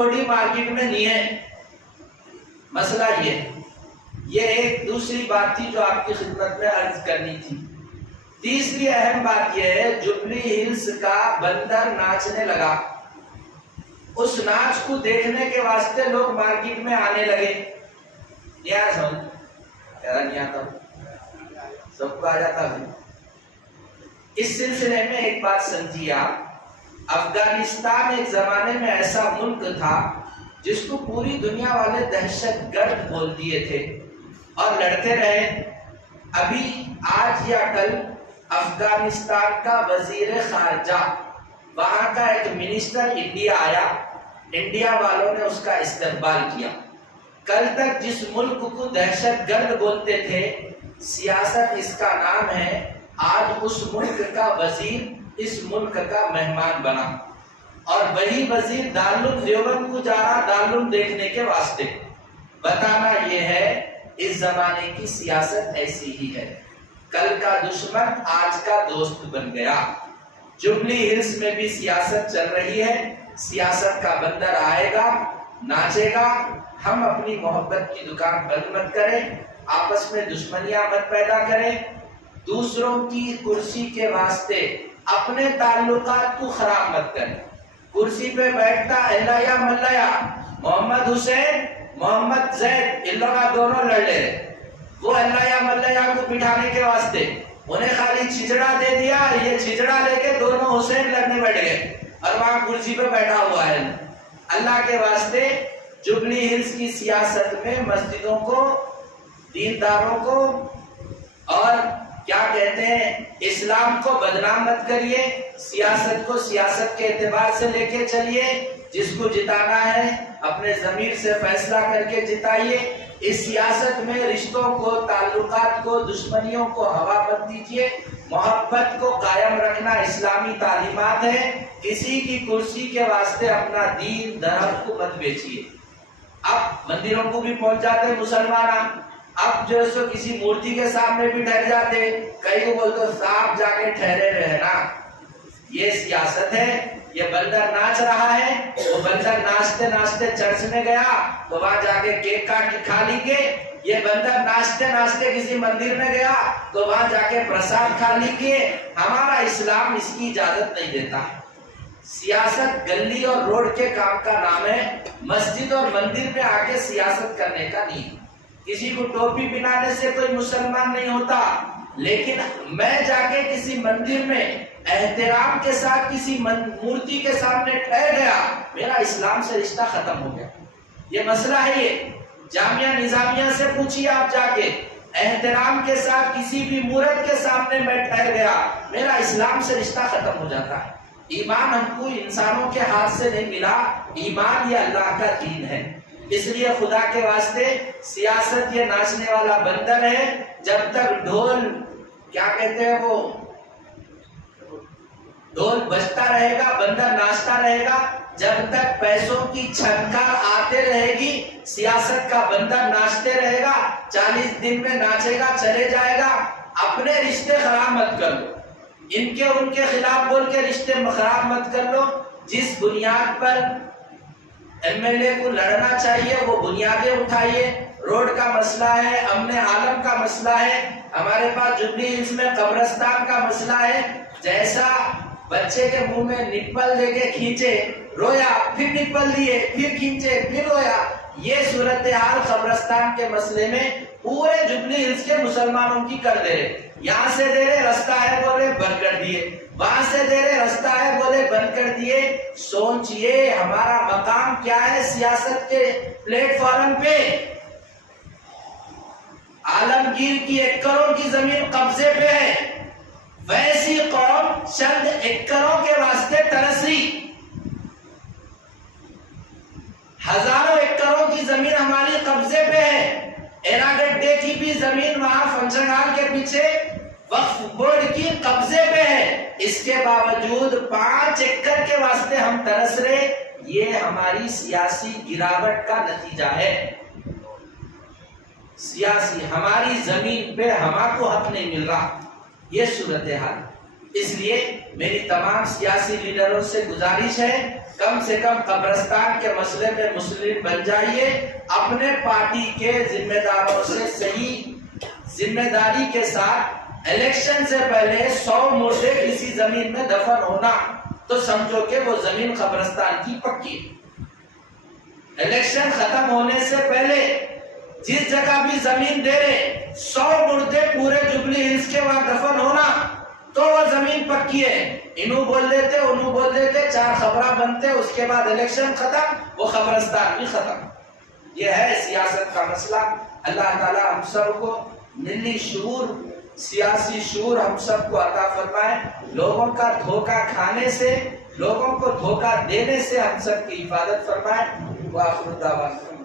چھوٹی مارکیٹ میں نہیں ہے۔ مسئلہ یہ ایک دوسری بات تھی جو آپ کی خدمت میں عرض کرنی تھی۔ تیسری اہم بات یہ ہے، جبلی ہلز کا بندر ناچنے لگا، اس ناچ کو دیکھنے کے واسطے لوگ مارکیٹ میں آنے لگے۔ نہیں آتا سب کو آ جاتا ہے۔ اس سلسلے میں ایک بات سمجھیے آپ، افغانستان ایک زمانے میں ایسا ملک تھا جس کو پوری دنیا والے دہشت گرد بول دیے تھے اور لڑتے رہے۔ ابھی آج یا کل افغانستان کا وزیر خارجہ، وہاں کا ایک منسٹر انڈیا آیا، انڈیا والوں نے اس کا استقبال کیا۔ کل تک جس ملک کو دہشت گرد بولتے تھے، سیاست اس کا نام ہے، آج اس ملک کا وزیر اس ملک کا مہمان بنا، اور وہی وزیر دارالعلوم دیوبند کو جا رہا دارالعلوم دیکھنے کے واسطے۔ بتانا یہ ہے اس زمانے کی سیاست ایسی ہی ہے، کل کا دشمن آج کا دوست بن گیا۔ جبلی ہلز میں بھی سیاست چل رہی ہے، سیاست کا بندر آئے گا، ناچے گا۔ ہم اپنی محبت کی دکان بند مت کریں، آپس میں دشمنیاں مت پیدا کریں، دوسروں کی کرسی کے واسطے اپنے تعلقات کو خراب مت کریں۔ کرسی پہ بیٹھتا اللہ یا ملیا، محمد حسین محمد زید، ان لوگ دونوں لڑ لے رہے، وہ اللہ یا ملیا کو بٹھانے کے واسطے انہیں خالی چھجڑا دے دیا، یہ چھجڑا لے کے دونوں حسین لڑنے بیٹھ گئے اور وہاں کرسی پہ بیٹھا ہوا ہے۔ اللہ کے واسطے جبلی ہلز کی سیاست میں مسجدوں کو، دینداروں کو اور کیا کہتے ہیں اسلام کو بدنام مت کریے، سیاست کو سیاست کے اعتبار سے لے کے چلیے، جس کو جتانا ہے اپنے ضمیر سے فیصلہ کر کے جتائیے۔ اس سیاست میں رشتوں کو، تعلقات کو، دشمنیوں کو ہوا مت دیجیے، محبت کو قائم رکھنا اسلامی تعلیمات ہے۔ کسی کی کرسی کے واسطے اپنا دین دھرم کو مت بیچیے۔ اب مندروں کو بھی پہنچ جاتے مسلمان، اب جو ہے سو کسی مورتی کے سامنے بھی ٹھہر جاتے، کئی کو بولتے صاحب جا کے ٹھہرے رہنا۔ یہ سیاست ہے، یہ بندر ناچ رہا ہے، وہ بندر ناچتے ناچتے چرچ میں گیا تو وہاں جا کے کیک کاٹ کے کھا لی گے، یہ بندر ناچتے ناچتے کسی مندر میں گیا تو وہاں جا کے پرساد کھا لی گے۔ ہمارا اسلام اس کی اجازت نہیں دیتا۔ سیاست گلی اور روڈ کے کام کا نام ہے، مسجد اور مندر میں آ کے سیاست کرنے کا نہیں۔ کسی کو ٹوپی پہنانے سے کوئی مسلمان نہیں ہوتا، لیکن میں جا کے کسی مندر میں احترام کے ساتھ کسی مورتی کے سامنے ٹھہر گیا، میرا اسلام سے رشتہ ختم ہو گیا۔ یہ مسئلہ ہے، یہ جامعہ نظامیہ سے پوچھیے آپ جا کے، احترام کے ساتھ کسی بھی مورت کے سامنے میں ٹھہر گیا، میرا اسلام سے رشتہ ختم ہو جاتا ہے۔ ایمان ہم کو انسانوں کے ہاتھ سے نہیں ملا، ایمان یہ اللہ کا دین ہے۔ اس لیے خدا کے واسطے سیاست یہ ناچنے والا بندر ہے۔ جب تک ڈھول کیا کہتے ہیں وہ ڈھول بجتا رہے گا، بندر ناچتا رہے گا، جب تک پیسوں کی چھنکار آتے رہے گی، سیاست کا بندر ناچتے رہے گا، 40 دن میں ناچے گا، چلے جائے گا۔ اپنے رشتے خراب مت کر لو، ان کے خلاف بول کے رشتے خراب مت کر لو۔ جس بنیاد پر ایم ایل اے کو لڑنا چاہیے وہ بنیادیں اٹھائیے۔ روڈ کا مسئلہ ہے، امن عالم کا مسئلہ ہے، ہمارے پاس جبلی ہلز میں قبرستان کا مسئلہ ہے۔ جیسا بچے کے منہ میں نپل دے کے کھینچے، رویا، پھر نپل دیے، پھر کھینچے، پھر رویا، یہ صورتحال قبرستان کے مسئلے میں پورے جبلی ہلز کے مسلمانوں کی کر دے رہے۔ یہاں سے دے رہے رستہ ہے بولے بند کر دیے، وہاں سے دے رہے رستہ ہے بولے بند کر دیے۔ سوچئے ہمارا مقام کیا ہے سیاست کے پلیٹ فارم پہ؟ عالمگیر کی ایکڑوں کی زمین قبضے پہ ہے، ویسی قوم چند ایکڑوں کے واسطے ترس رہی۔ ہزاروں ایکڑوں کی زمین ہماری قبضے پہ ہے۔ ایرا گڈے کی بھی زمین وہاں فنکشن کے پیچھے وقف بورڈ کی قبضے پہ ہے، اس کے باوجود 5 ایکڑ کے واسطے ہم ترس رہے۔ یہ ہماری سیاسی گراوٹ کا نتیجہ ہے۔ سیاسی ہماری زمین پہ ہمارا کو حق نہیں مل رہا، یہ صورتحال۔ اس لیے میری تمام سیاسی لیڈروں سے گزارش ہے، کم سے کم قبرستان کے مسئلے میں مسلم بن جائیے، اپنے پارٹی کے ذمہ داروں سے صحیح ذمہ داری کے ساتھ الیکشن سے پہلے 100 مردے کسی زمین میں دفن ہونا تو سمجھو کہ وہ زمین قبرستان کی پکی ہے۔ الیکشن ختم ہونے سے پہلے جس جگہ بھی زمین دے رہے 100 مردے پورے جبلی ہلز کے وہاں دفن ہونا تو وہ زمین پکی ہے۔ انہوں بول دیتے انہوں بول دیتے، 4 خبریں بنتے، اس کے بعد الیکشن ختم، وہ قبرستان بھی ختم۔ یہ ہے سیاست کا مسئلہ۔ اللہ تعالی ہم سب کو ملی شعور، سیاسی شعور ہم سب کو عطا فرمائے، لوگوں کا دھوکہ کھانے سے، لوگوں کو دھوکہ دینے سے ہم سب کی حفاظت فرمائے۔ وآخر دعوانا